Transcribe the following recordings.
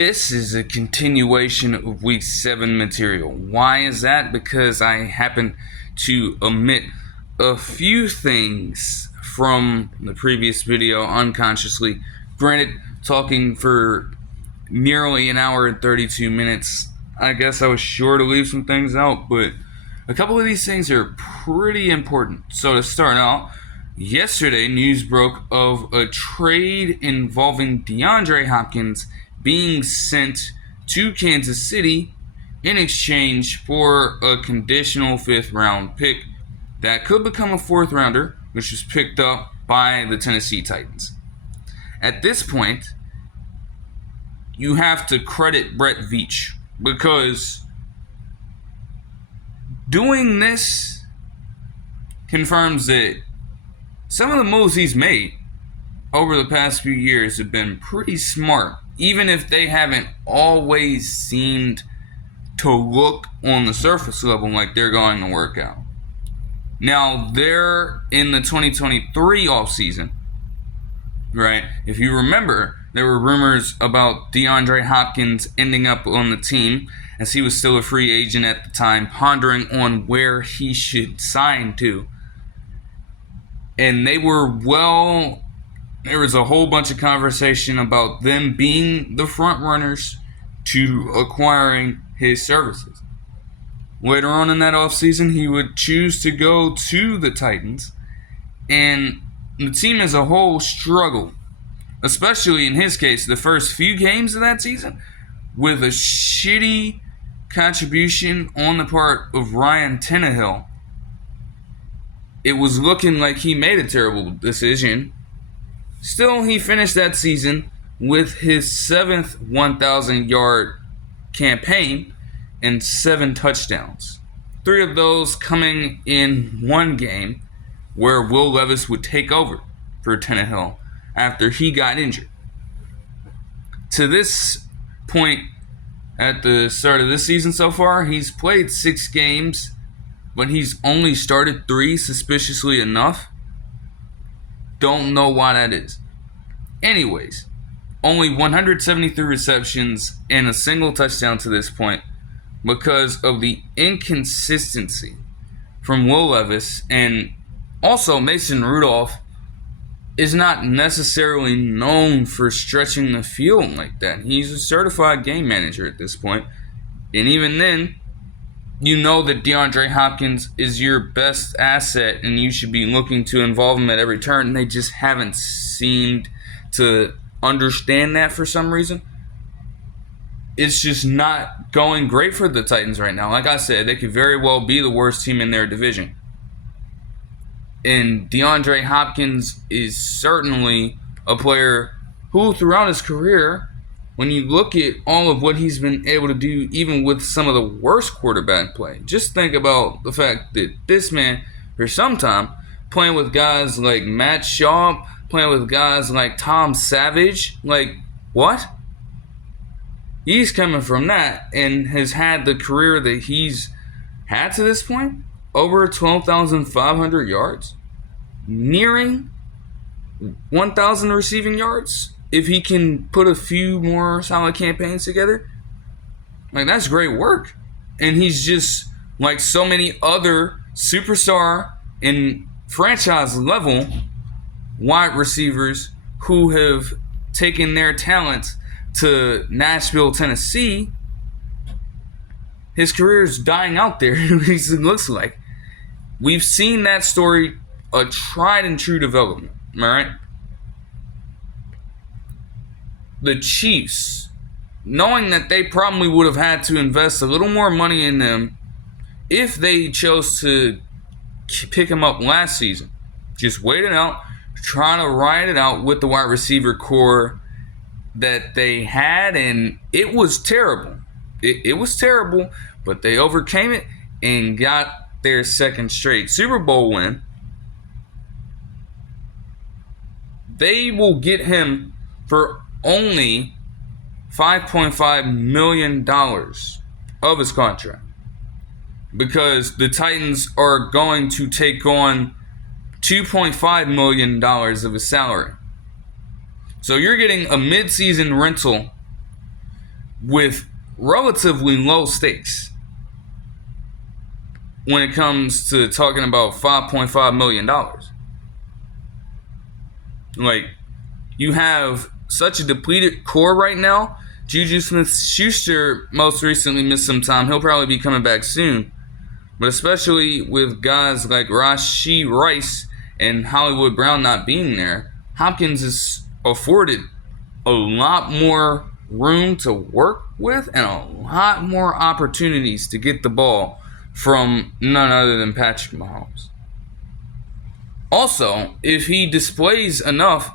This is a continuation of week 7 material. Why is that? Because I happen to omit a few things from the previous video unconsciously. Granted, talking for nearly an hour and 32 minutes, I guess I was sure to leave some things out, but a couple of these things are pretty important. So to start out, yesterday news broke of a trade involving DeAndre Hopkins being sent to Kansas City in exchange for a conditional 5th round pick that could become a 4th rounder, which was picked up by the Tennessee Titans. At this point, you have to credit Brett Veach, because doing this confirms that some of the moves he's made over the past few years have been pretty smart, even if they haven't always seemed to look on the surface level like they're going to work out. Now, they're in the 2023 offseason, right? If you remember, there were rumors about DeAndre Hopkins ending up on the team, as he was still a free agent at the time, pondering on where he should sign to. And there was a whole bunch of conversation about them being the front runners to acquiring his services. Later on in that offseason, he would choose to go to the Titans, and the team as a whole struggled, especially in his case, the first few games of that season, with a shitty contribution on the part of Ryan Tannehill. It was looking like he made a terrible decision. Still, he finished that season with his 7th 1,000-yard campaign and 7 touchdowns. 3 of those coming in one game where Will Levis would take over for Tannehill after he got injured. To this point, at the start of this season so far, he's played 6 games, but he's only started 3, suspiciously enough. Don't know why that is. Anyways, only 173 receptions and a single touchdown to this point because of the inconsistency from Will Levis, and also Mason Rudolph is not necessarily known for stretching the field like that. He's a certified game manager at this point, and even then, you know that DeAndre Hopkins is your best asset and you should be looking to involve him at every turn, and they just haven't seemed to understand that for some reason. It's just not going great for the Titans right now. Like I said, they could very well be the worst team in their division. And DeAndre Hopkins is certainly a player who, throughout his career, when you look at all of what he's been able to do, even with some of the worst quarterback play, just think about the fact that this man, for some time, playing with guys like Matt Schaub, playing with guys like Tom Savage, like, what? He's coming from that and has had the career that he's had to this point, over 12,500 yards, nearing 1,000 receiving yards. If he can put a few more solid campaigns together, like, that's great work. And he's just like so many other superstar and franchise level wide receivers who have taken their talents to Nashville, Tennessee. His career is dying out there, it looks like. We've seen that story, a tried and true development, all right? The Chiefs, knowing that they probably would have had to invest a little more money in them if they chose to pick him up last season, just wait it out, trying to ride it out with the wide receiver core that they had, and it was terrible. It was terrible, but they overcame it and got their 2nd straight Super Bowl win. They will get him for only $5.5 million of his contract, because the Titans are going to take on $2.5 million of his salary. So you're getting a mid-season rental with relatively low stakes when it comes to talking about $5.5 million. Like, you have such a depleted core right now. Juju Smith-Schuster most recently missed some time. He'll probably be coming back soon. But especially with guys like Rashee Rice and Hollywood Brown not being there, Hopkins is afforded a lot more room to work with and a lot more opportunities to get the ball from none other than Patrick Mahomes. Also, if he displays enough,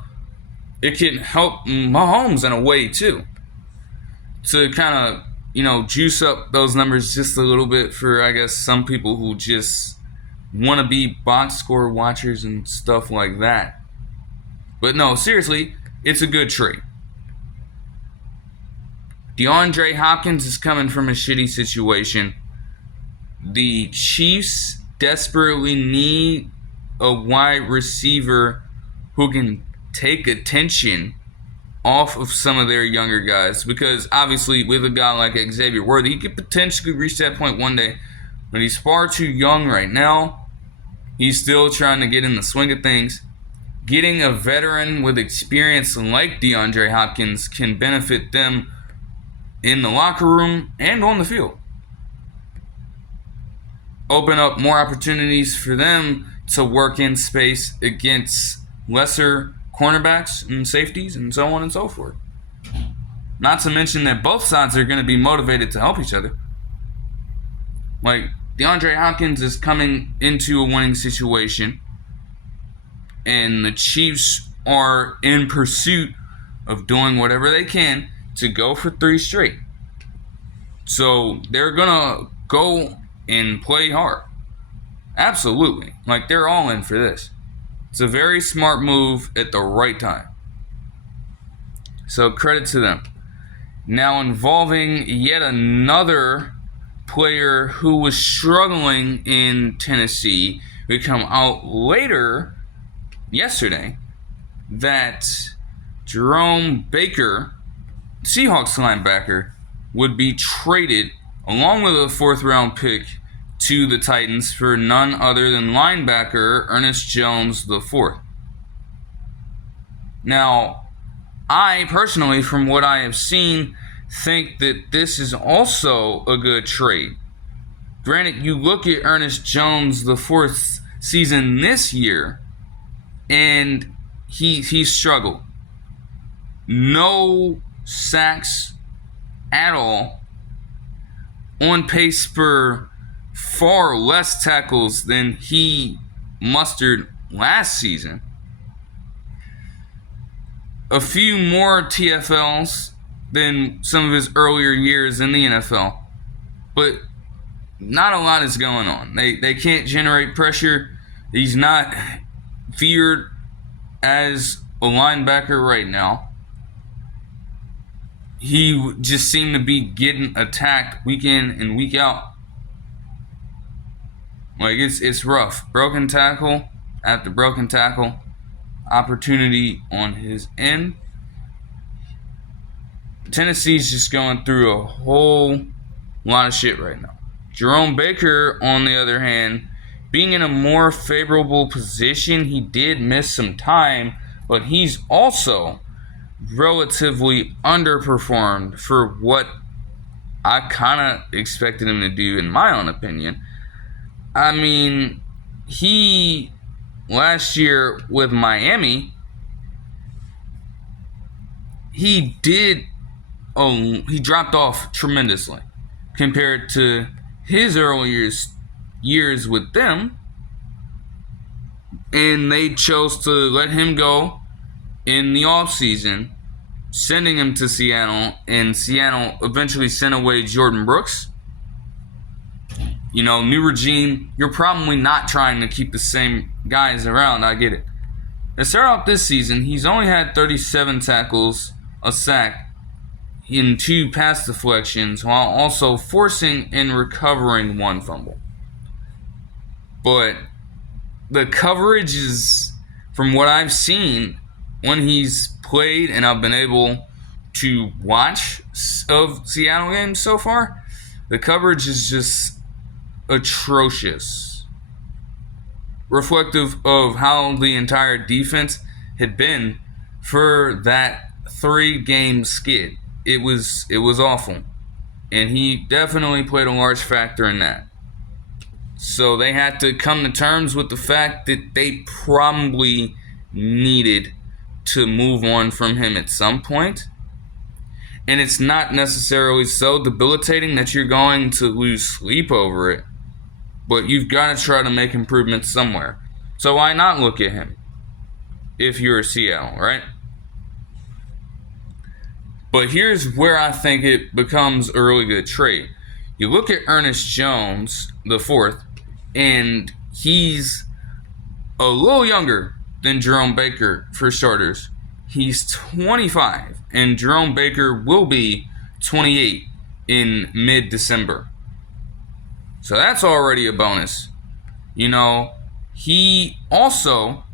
it can help Mahomes in a way too, to kind of, juice up those numbers just a little bit for, I guess, some people who just want to be box score watchers and stuff like that. But no, seriously, it's a good trade. DeAndre Hopkins is coming from a shitty situation. The Chiefs desperately need a wide receiver who can take attention off of some of their younger guys, because obviously with a guy like Xavier Worthy, he could potentially reach that point one day, but he's far too young right now. He's still trying to get in the swing of things. Getting a veteran with experience like DeAndre Hopkins can benefit them in the locker room and on the field. Open up more opportunities for them to work in space against lesser cornerbacks and safeties and so on and so forth. Not to mention that both sides are going to be motivated to help each other. Like, DeAndre Hopkins is coming into a winning situation, and the Chiefs are in pursuit of doing whatever they can to go for 3 straight. So they're going to go and play hard. Absolutely. Like, they're all in for this. It's a very smart move at the right time. So credit to them. Now, involving yet another player who was struggling in Tennessee, we come out later yesterday that Jerome Baker, Seahawks linebacker, would be traded along with a 4th round pick to the Titans for none other than linebacker Ernest Jones IV. Now, I personally, from what I have seen, think that this is also a good trade. Granted, you look at Ernest Jones IV's season this year, and he struggled. No sacks at all. On pace for far less tackles than he mustered last season. A few more TFLs than some of his earlier years in the NFL. But not a lot is going on. They can't generate pressure. He's not feared as a linebacker right now. He just seemed to be getting attacked week in and week out. Like, it's rough. Broken tackle after broken tackle. Opportunity on his end. Tennessee's just going through a whole lot of shit right now. Jerome Baker, on the other hand, being in a more favorable position, he did miss some time, but he's also relatively underperformed for what I kind of expected him to do, in my own opinion. I mean, he last year with Miami, he dropped off tremendously compared to his earlier years with them, and they chose to let him go in the offseason, sending him to Seattle, and Seattle eventually sent away Jordan Brooks. New regime, you're probably not trying to keep the same guys around, I get it. To start off this season, he's only had 37 tackles, a sack, in 2 pass deflections, while also forcing and recovering 1 fumble. But the coverage is, from what I've seen, when he's played and I've been able to watch of Seattle games so far, the coverage is just atrocious. Reflective of how the entire defense had been for that 3-game skid. It was awful. And he definitely played a large factor in that. So they had to come to terms with the fact that they probably needed to move on from him at some point. And it's not necessarily so debilitating that you're going to lose sleep over it. But you've got to try to make improvements somewhere. So why not look at him if you're Seattle, right? But here's where I think it becomes a really good trade. You look at Ernest Jones, the fourth, and he's a little younger than Jerome Baker for starters. He's 25, and Jerome Baker will be 28 in mid-December. So that's already a bonus. You know, he also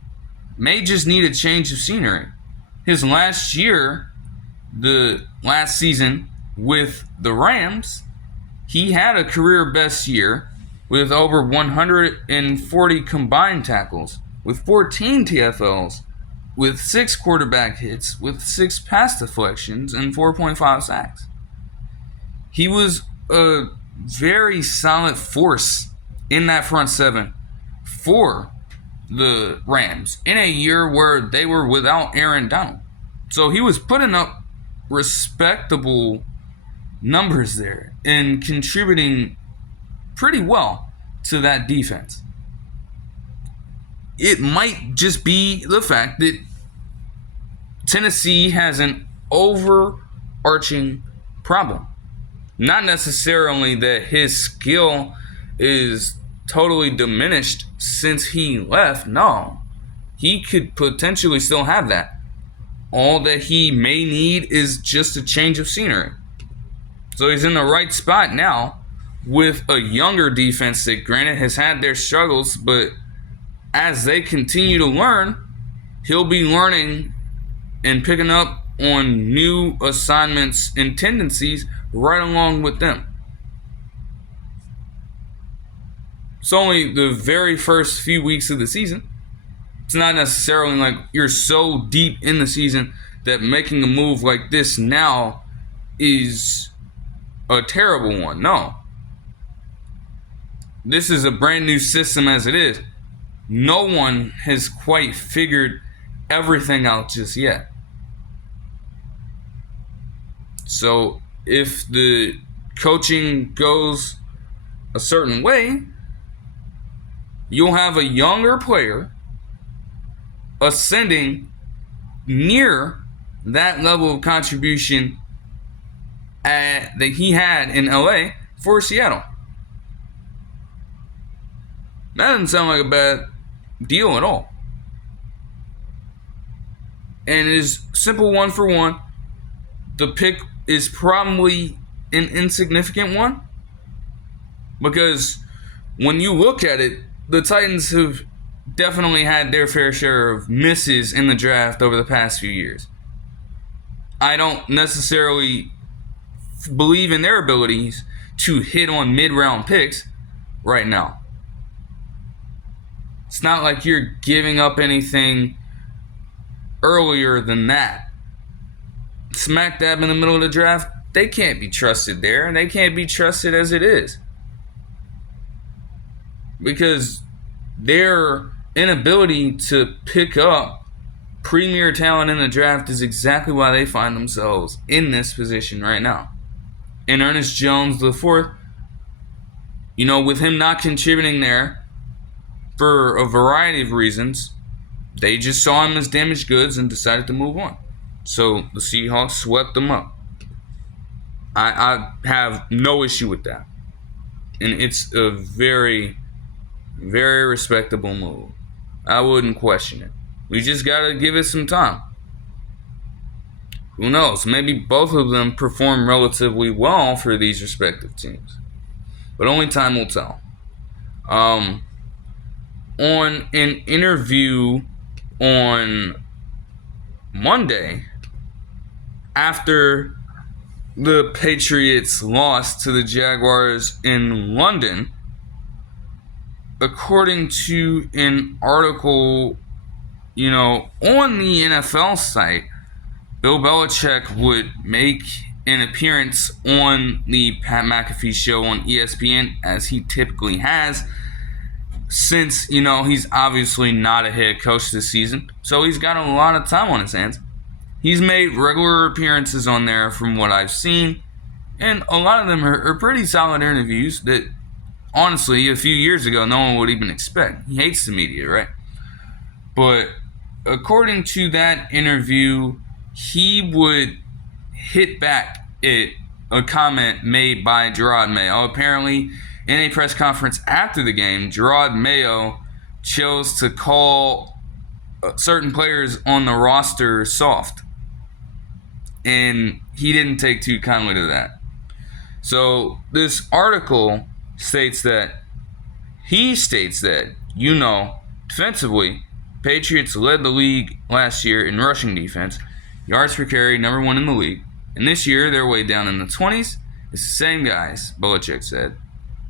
may just need a change of scenery. His last season with the Rams, he had a career best year with over 140 combined tackles, with 14 TFLs, with 6 quarterback hits, with 6 pass deflections, and 4.5 sacks. He was a very solid force in that front seven for the Rams in a year where they were without Aaron Donald. So he was putting up respectable numbers there and contributing pretty well to that defense. It might just be the fact that Tennessee has an overarching problem. Not necessarily that his skill is totally diminished since he left. No, he could potentially still have that. All that he may need is just a change of scenery. So he's in the right spot now with a younger defense that, granted, has had their struggles, but as they continue to learn, he'll be learning and picking up on new assignments and tendencies right along with them. It's only the very first few weeks of the season. It's not necessarily like you're so deep in the season that making a move like this now is a terrible one. No. This is a brand new system as it is. No one has quite figured everything out just yet. So if the coaching goes a certain way, you'll have a younger player ascending near that level of contribution that he had in LA for Seattle. That doesn't sound like a bad deal at all. And it is simple 1-for-1. The pick is probably an insignificant one, because when you look at it, the Titans have definitely had their fair share of misses in the draft over the past few years. I don't necessarily believe in their abilities to hit on mid-round picks right now. It's not like you're giving up anything earlier than that. Smack dab in the middle of the draft, they can't be trusted there, and they can't be trusted as it is. Because their inability to pick up premier talent in the draft is exactly why they find themselves in this position right now. And Ernest Jones IV, with him not contributing there for a variety of reasons, they just saw him as damaged goods and decided to move on. So the Seahawks swept them up. I have no issue with that. And it's a very, very respectable move. I wouldn't question it. We just got to give it some time. Who knows? Maybe both of them perform relatively well for these respective teams. But only time will tell. On an interview on Monday, after the Patriots lost to the Jaguars in London, according to an article, on the NFL site, Bill Belichick would make an appearance on the Pat McAfee show on ESPN, as he typically has, since, he's obviously not a head coach this season. So he's got a lot of time on his hands. He's made regular appearances on there from what I've seen, and a lot of them are pretty solid interviews that, honestly, a few years ago, no one would even expect. He hates the media, right? But according to that interview, he would hit back at a comment made by Jerome Mayo. Apparently, in a press conference after the game, Jerome Mayo chose to call certain players on the roster soft. And he didn't take too kindly to that. So this article states that, defensively, Patriots led the league last year in rushing defense, yards per carry, number 1 in the league. And this year, they're way down in the 20s. It's the same guys, Belichick said.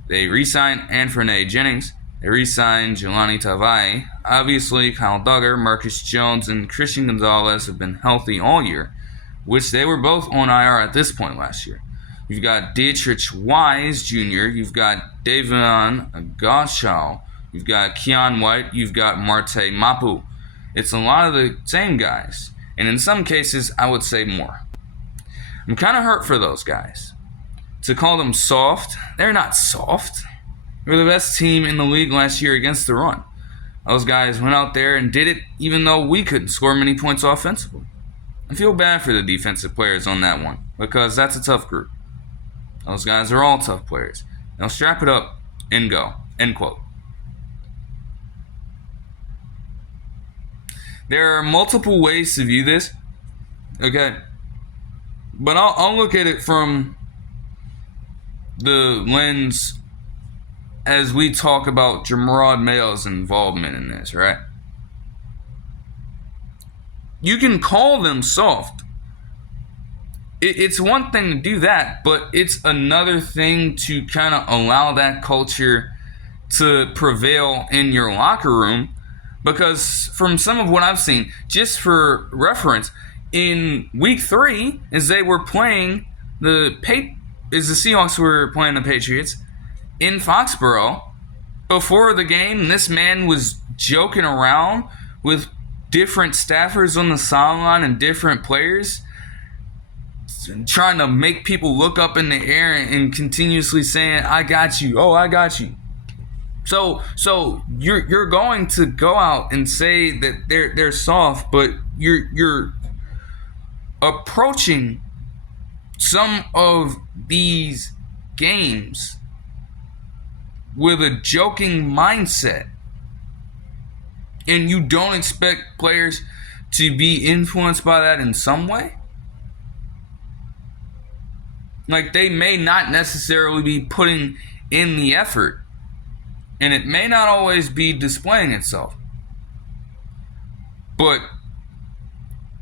They re-signed Anfernee Jennings. They re-signed Jelani Tavai. Obviously, Kyle Duggar, Marcus Jones, and Christian Gonzalez have been healthy all year, which they were both on IR at this point last year. You've got Dietrich Wise Jr., you've got Davion Goshaw, you've got Keon White, you've got Marte Mapu. It's a lot of the same guys, and in some cases, I would say more. I'm kind of hurt for those guys. To call them soft, they're not soft. They were the best team in the league last year against the run. Those guys went out there and did it even though we couldn't score many points offensively. I feel bad for the defensive players on that one, because that's a tough group. Those guys are all tough players. Now strap it up and go. End quote. There are multiple ways to view this, okay? But I'll look at it from the lens as we talk about Jerome Mayo's involvement in this, right? You can call them soft. It's one thing to do that, but it's another thing to kind of allow that culture to prevail in your locker room. Because from some of what I've seen, just for reference, in week 3, as they were playing the Seahawks were playing the Patriots in Foxborough, before the game, this man was joking around with different staffers on the sideline and different players, trying to make people look up in the air and continuously saying, "I got you. Oh, I got you." So you're going to go out and say that they're soft, but you're approaching some of these games with a joking mindset, and you don't expect players to be influenced by that in some way. Like, they may not necessarily be putting in the effort, and it may not always be displaying itself. But,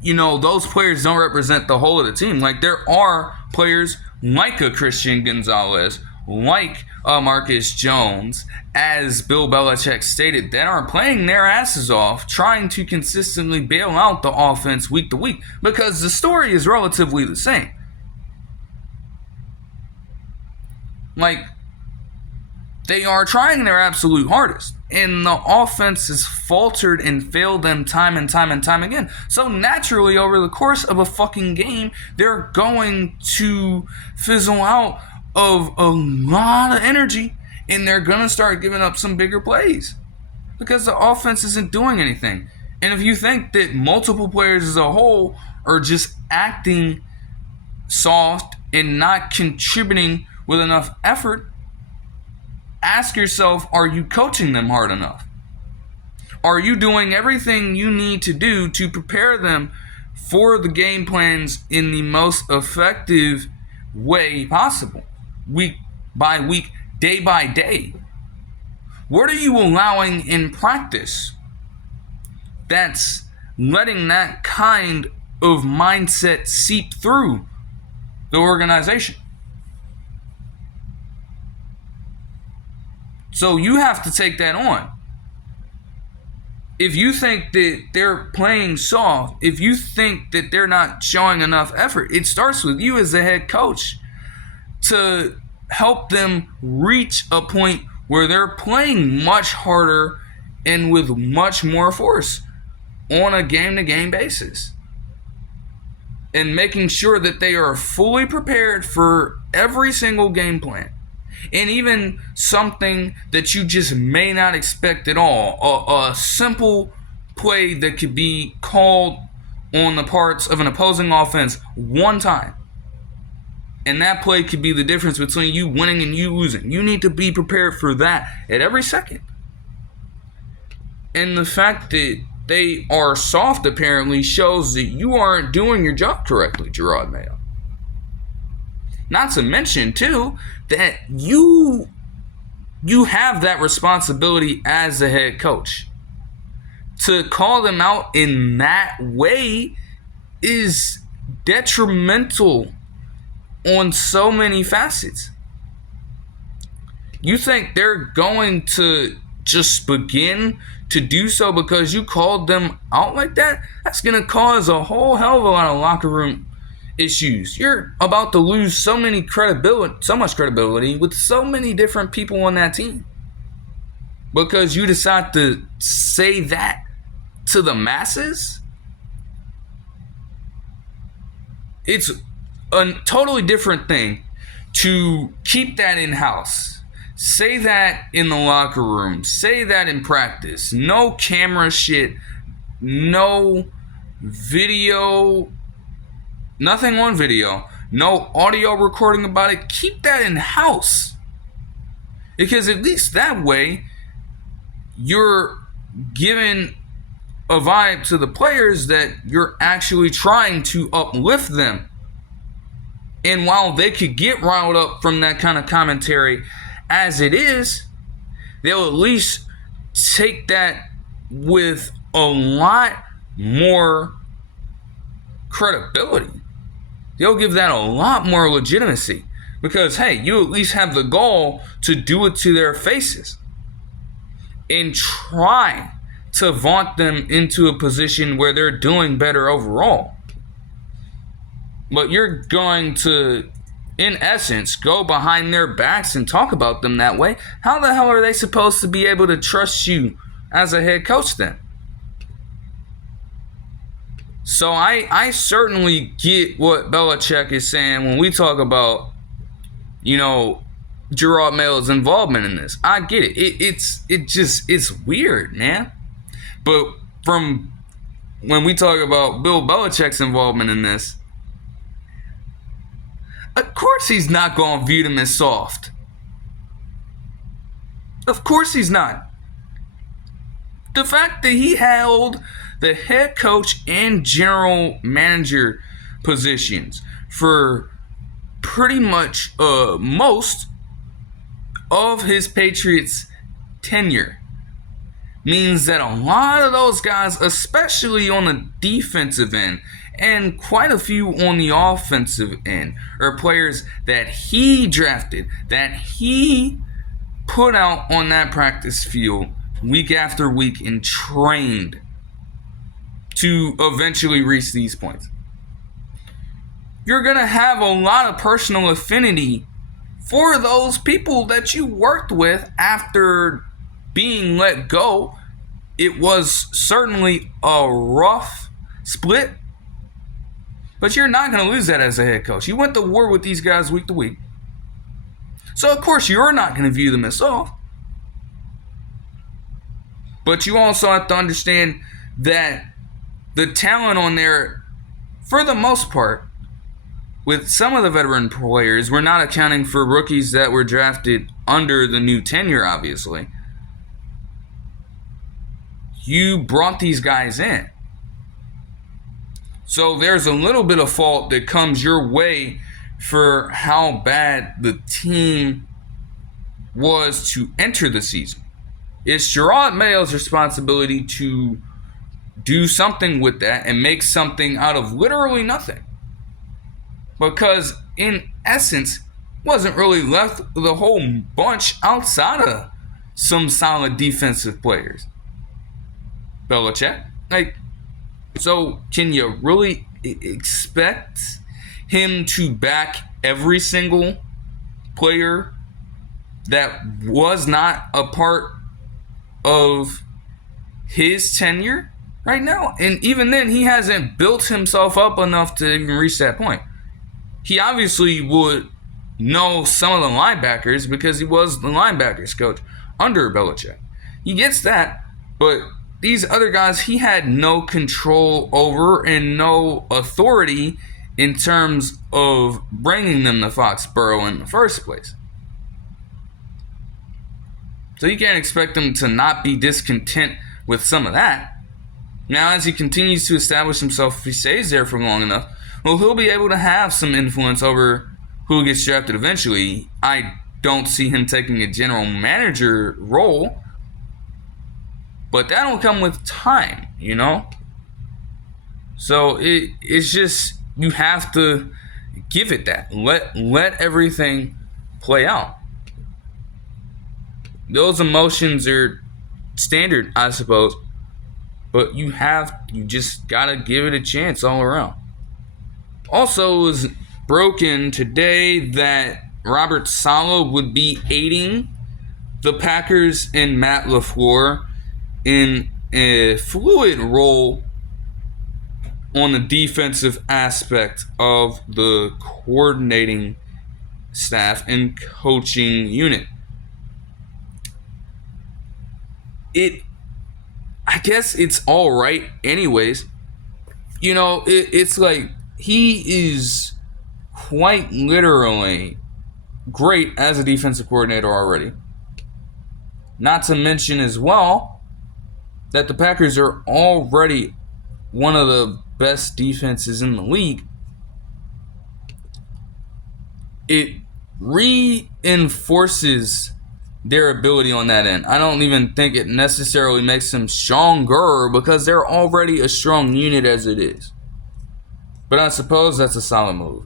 those players don't represent the whole of the team. Like, there are players like a Christian Gonzalez, like a Marcus Jones, as Bill Belichick stated, that are playing their asses off, trying to consistently bail out the offense week to week, because the story is relatively the same. Like, they are trying their absolute hardest, and the offense has faltered and failed them time and time and time again. So naturally, over the course of a fucking game, they're going to fizzle out of a lot of energy, and they're going to start giving up some bigger plays because the offense isn't doing anything. And if you think that multiple players as a whole are just acting soft and not contributing with enough effort, ask yourself, are you coaching them hard enough? Are you doing everything you need to do to prepare them for the game plans in the most effective way possible? Week by week, day by day. What are you allowing in practice that's letting that kind of mindset seep through the organization. So you have to take that on. If you think that they're playing soft, if you think that they're not showing enough effort, it starts with you as the head coach to help them reach a point where they're playing much harder and with much more force on a game-to-game basis. And making sure that they are fully prepared for every single game plan. And even something that you just may not expect at all. A simple play that could be called on the parts of an opposing offense one time. And that play could be the difference between you winning and you losing. You need to be prepared for that at every second. And the fact that they are soft apparently shows that you aren't doing your job correctly, Jerome Mayo. Not to mention, too, that you have that responsibility as a head coach. To call them out in that way is detrimental on so many facets. You think they're going to just begin to do so because you called them out like that? That's going to cause a whole hell of a lot of locker room issues. You're about to lose so much credibility with so many different people on that team because you decide to say that to the masses. It's a totally different thing to keep that in-house. Say that in the locker room. Say that in practice. No camera shit. No video. Nothing on video. No audio recording about it. Keep that in-house. Because at least that way, you're giving a vibe to the players that you're actually trying to uplift them. And while they could get riled up from that kind of commentary as it is, they'll at least take that with a lot more credibility. They'll give that a lot more legitimacy because, hey, you at least have the goal to do it to their faces and try to vaunt them into a position where they're doing better overall. But you're going to, in essence, go behind their backs and talk about them that way. How the hell are they supposed to be able to trust you as a head coach then? So I certainly get what Belichick is saying when we talk about, Jerome Mayo's involvement in this. I get it. It's weird, man. But from when we talk about Bill Belichick's involvement in this, of course he's not going to view them as soft. Of course he's not. The fact that he held the head coach and general manager positions for pretty much most of his Patriots tenure means that a lot of those guys, especially on the defensive end, and quite a few on the offensive end, are players that he drafted, that he put out on that practice field week after week and trained to eventually reach these points. You're going to have a lot of personal affinity for those people that you worked with after being let go. It was certainly a rough split, but you're not going to lose that as a head coach. You went to war with these guys week to week. So, of course, you're not going to view them as soft. But you also have to understand that the talent on there, for the most part, with some of the veteran players, we're not accounting for rookies that were drafted under the new tenure, obviously. You brought these guys in. So there's a little bit of fault that comes your way for how bad the team was to enter the season. It's Jerome Mayo's responsibility to do something with that and make something out of literally nothing. Because in essence, wasn't really left with a whole bunch outside of some solid defensive players. Belichick, so can you really expect him to back every single player that was not a part of his tenure right now? And even then, he hasn't built himself up enough to even reach that point. He obviously would know some of the linebackers because he was the linebackers coach under Belichick. He gets that, but these other guys he had no control over and no authority in terms of bringing them to Foxborough in the first place. So you can't expect him to not be discontent with some of that. Now, as he continues to establish himself, if he stays there for long enough, well, he'll be able to have some influence over who gets drafted eventually. I don't see him taking a general manager role, but that'll come with time, you know? So it's just, you have to give it that. Let everything play out. Those emotions are standard, I suppose, but you just gotta give it a chance all around. Also, it was broken today that Robert Saleh would be aiding the Packers and Matt LaFleur in a fluid role on the defensive aspect of the coordinating staff and coaching unit. I guess it's all right anyways. You know, it's like he is quite literally great as a defensive coordinator already. Not to mention as well that the Packers are already one of the best defenses in the league. It reinforces their ability on that end. I don't even think it necessarily makes them stronger because they're already a strong unit as it is. But I suppose that's a solid move.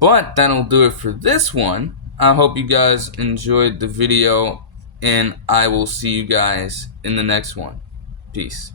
But that'll do it for this one. I hope you guys enjoyed the video, and I will see you guys in the next one. Peace.